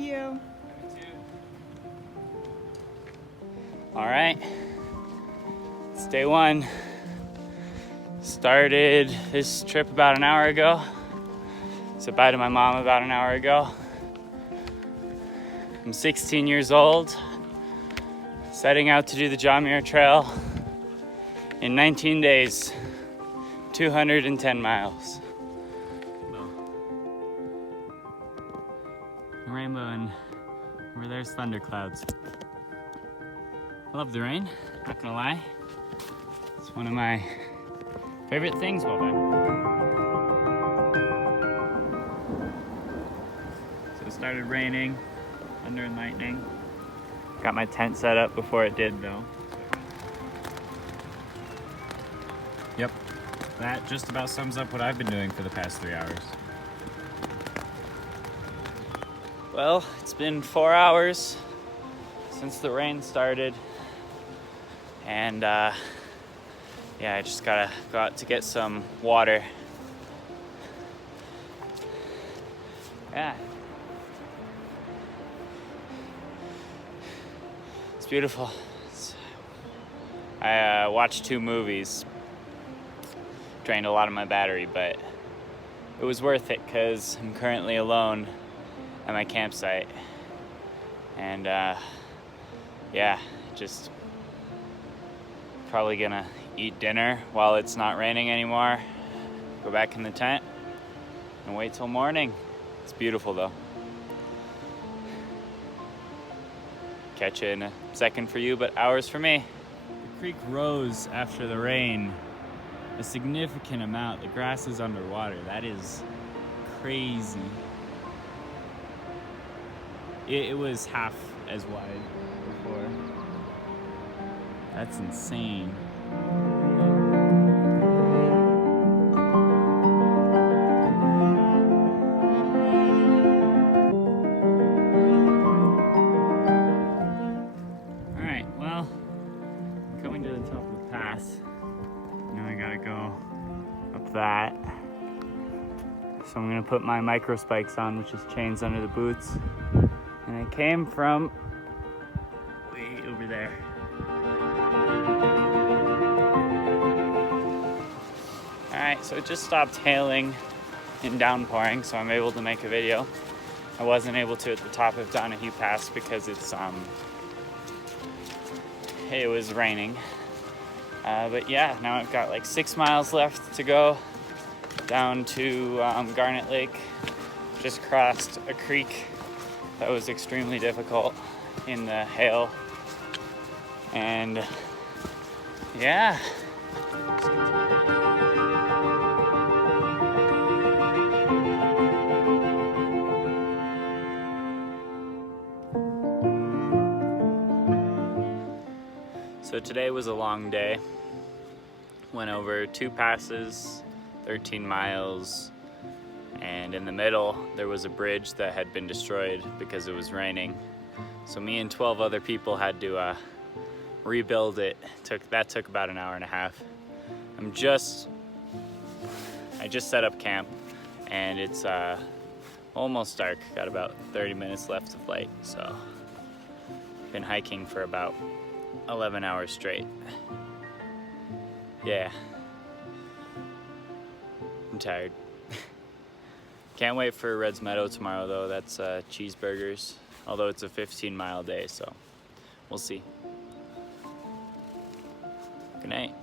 you. All right, it's day one. Started this trip about an hour ago. Said bye to my mom about an hour ago. I'm 16 years old, setting out to do the John Muir Trail in 19 days, 210 miles. Rainbow, and over there's thunderclouds. I love the rain, not gonna lie. It's one of my favorite things while back. So it started raining, thunder and lightning. Got my tent set up before it did though. Yep, that just about sums up what I've been doing for the past 3 hours. Well, it's been 4 hours since the rain started, and yeah, I just gotta go out to get some water. Yeah, it's beautiful. I watched 2 movies, drained a lot of my battery, but it was worth it because I'm currently alone at my campsite, and yeah, just probably gonna eat dinner while it's not raining anymore, go back in the tent and wait till morning. It's beautiful though. Catch you in a second for you, but hours for me. The creek rose after the rain a significant amount. The grass is underwater. That is crazy. It was half as wide before. That's insane. All right, well, I'm coming to the top of the pass. Now I gotta go up that. So I'm gonna put my micro spikes on, which is chains under the boots. And I came from way over there. All right, so it just stopped hailing and downpouring, so I'm able to make a video. I wasn't able to at the top of Donahue Pass because it was raining. But yeah, now I've got like 6 miles left to go down to Garnet Lake. Just crossed a creek that was extremely difficult in the hail, and yeah. So today was a long day. Went over 2 passes, 13 miles, and in the middle there was a bridge that had been destroyed because it was raining. So me and 12 other people had to rebuild it. That took about an hour and a half. I just set up camp, and it's almost dark. Got about 30 minutes left of light, so been hiking for about 11 hours straight. Yeah, I'm tired. Can't wait for Red's Meadow tomorrow though. That's cheeseburgers, although it's a 15-mile day, so we'll see. Good night.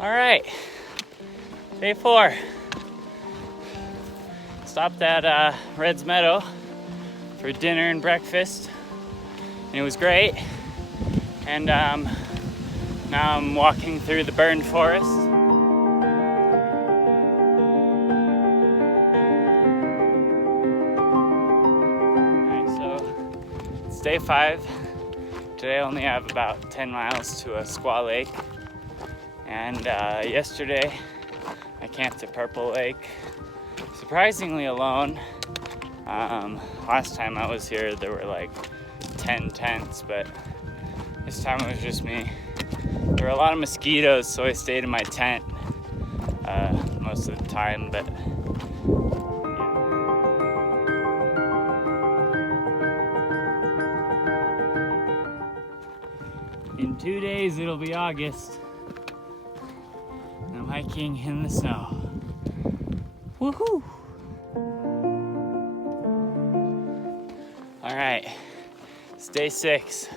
All right, day 4. Stopped at Red's Meadow for dinner and breakfast, and it was great. And now I'm walking through the burned forest. Alright, so it's day 5. Today I only have about 10 miles to a squaw lake. And yesterday I camped at Purple Lake, surprisingly alone. Last time I was here there were like 10 tents, but this time it was just me. There were a lot of mosquitoes, so I stayed in my tent most of the time, but in 2 days it'll be August, and I'm hiking in the snow. Woohoo! Alright, it's day 6.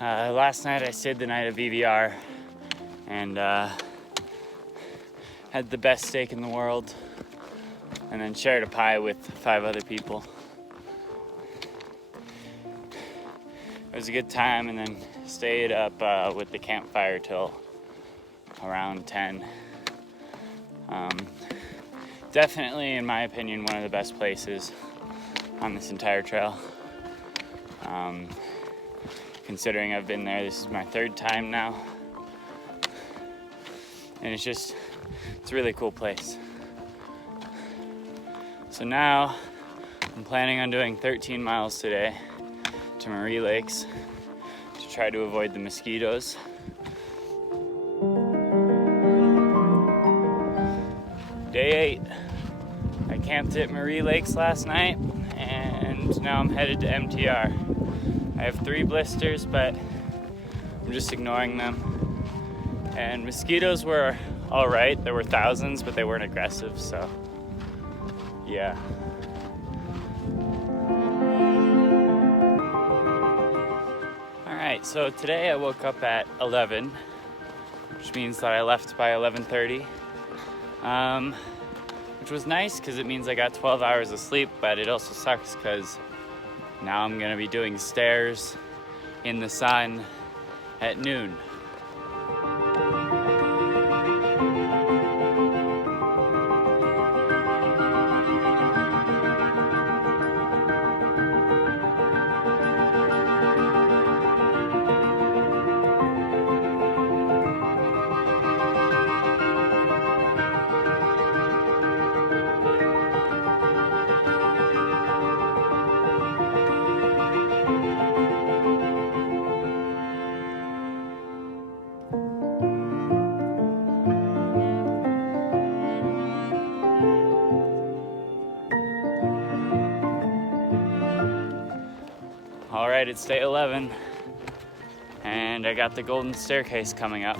Last night I stayed the night at VVR and had the best steak in the world, and then shared a pie with 5 other people. It was a good time, and then stayed up with the campfire till around 10. Definitely, in my opinion, one of the best places on this entire trail. Considering I've been there, this is my 3rd time now. And it's a really cool place. So now, I'm planning on doing 13 miles today to Marie Lakes to try to avoid the mosquitoes. Day 8. I camped at Marie Lakes last night, and now I'm headed to MTR. I have 3 blisters, but I'm just ignoring them. And mosquitoes were all right. There were thousands, but they weren't aggressive, so yeah. All right, so today I woke up at 11, which means that I left by 11:30, which was nice because it means I got 12 hours of sleep, but it also sucks because now I'm gonna be doing stairs in the sun at noon. All right, it's day 11, and I got the golden staircase coming up.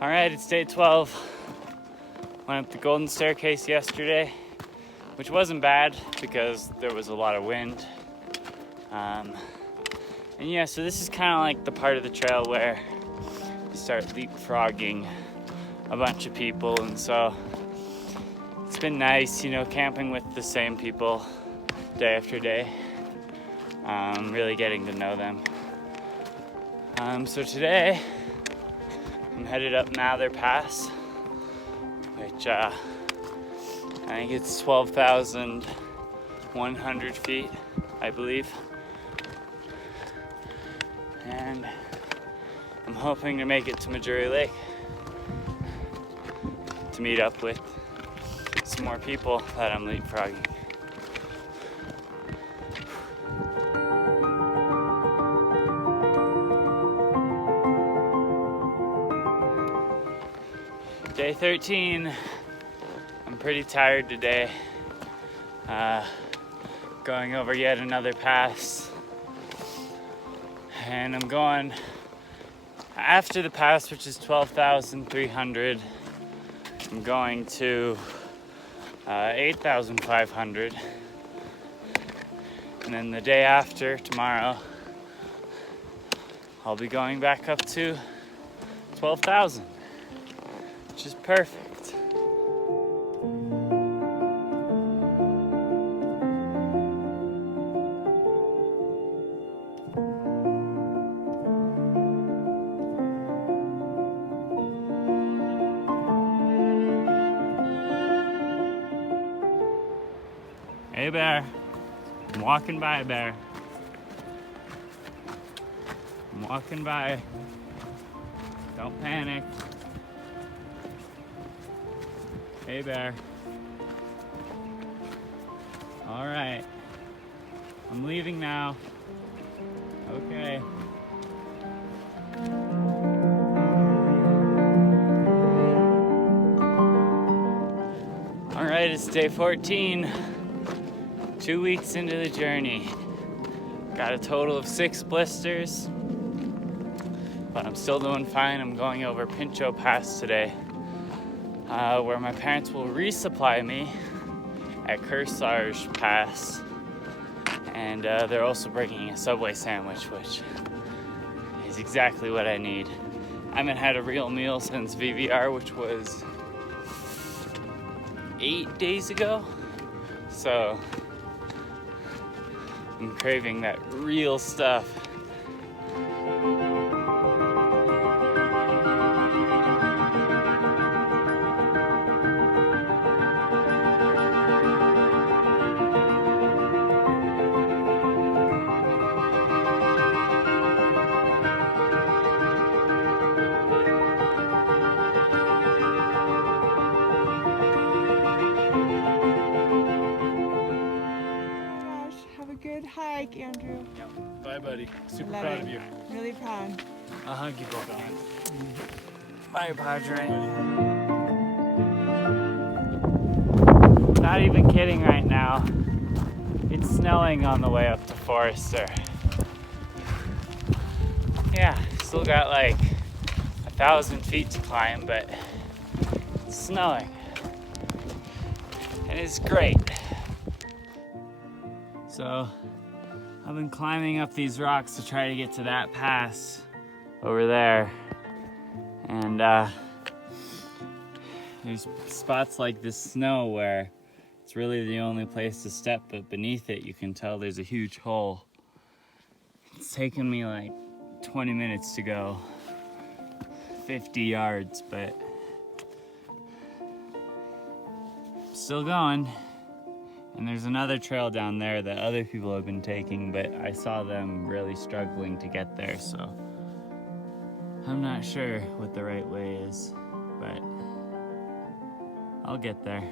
All right, it's day 12. Went up the golden staircase yesterday, which wasn't bad because there was a lot of wind. And yeah, so this is kind of like the part of the trail where you start leapfrogging a bunch of people, and so it's been nice, you know, camping with the same people day after day, really getting to know them. So today I'm headed up Mather Pass, which I think it's 12,100 feet, I believe. And I'm hoping to make it to Majuri Lake to meet up with some more people that I'm leapfrogging. Day 13. I'm pretty tired today. Going over yet another pass. And I'm going after the pass, which is 12,300. I'm going to 8,500. And then the day after, tomorrow, I'll be going back up to 12,000. which is perfect. Hey bear, I'm walking by, bear. I'm walking by. Don't panic. Hey bear. All right, I'm leaving now. Okay. All right, it's day 14. 2 weeks into the journey. Got a total of 6 blisters, but I'm still doing fine. I'm going over Pinchot Pass today, where my parents will resupply me at Kearsarge Pass, and they're also bringing a Subway sandwich, which is exactly what I need. I haven't had a real meal since VVR, which was 8 days ago, so I'm craving that real stuff. Good hike, Andrew. Yep. Bye, buddy. Super proud of you. Really proud. I'll hug you both. Bye, Padre. Not even kidding right now. It's snowing on the way up to Forester. Yeah, still got like 1,000 feet to climb, but it's snowing. And it's great. So I've been climbing up these rocks to try to get to that pass over there. And there's spots like this snow where it's really the only place to step, but beneath it you can tell there's a huge hole. It's taken me like 20 minutes to go 50 yards, but I'm still going. And there's another trail down there that other people have been taking, but I saw them really struggling to get there, so I'm not sure what the right way is, but I'll get there.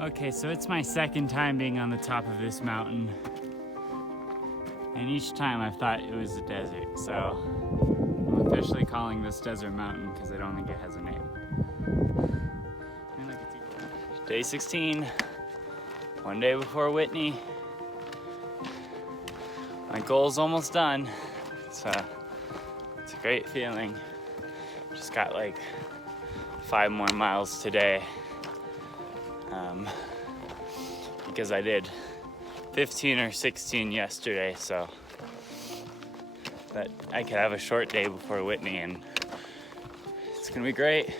Okay, so it's my second time being on the top of this mountain, and each time I thought it was a desert, so I'm officially calling this Desert Mountain because I don't think it has a name. Day 16, one day before Whitney. My goal's almost done. It's a great feeling. Just got like 5 more miles today, because I did 15 or 16 yesterday, so that I could have a short day before Whitney, and it's gonna be great.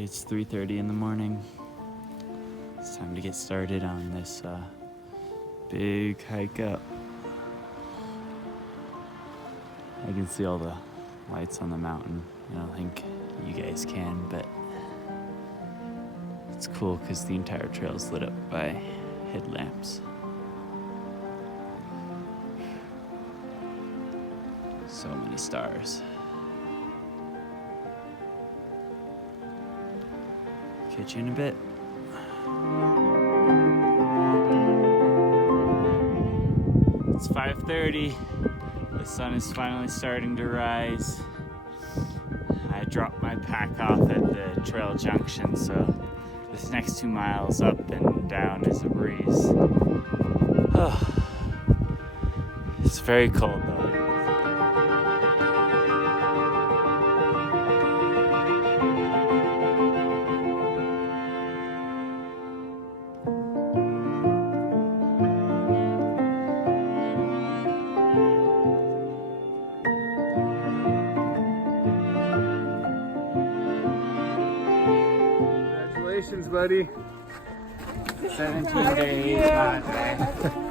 It's 3:30 in the morning. It's time to get started on this big hike up. I can see all the lights on the mountain. I don't think you guys can, but it's cool because the entire trail is lit up by headlamps. So many stars. Catch you in a bit. It's 5:30. The sun is finally starting to rise. I dropped my pack off at the trail junction, so this next 2 miles up and down is a breeze. Oh, it's very cold though. Congratulations, buddy. 17 days, hot day.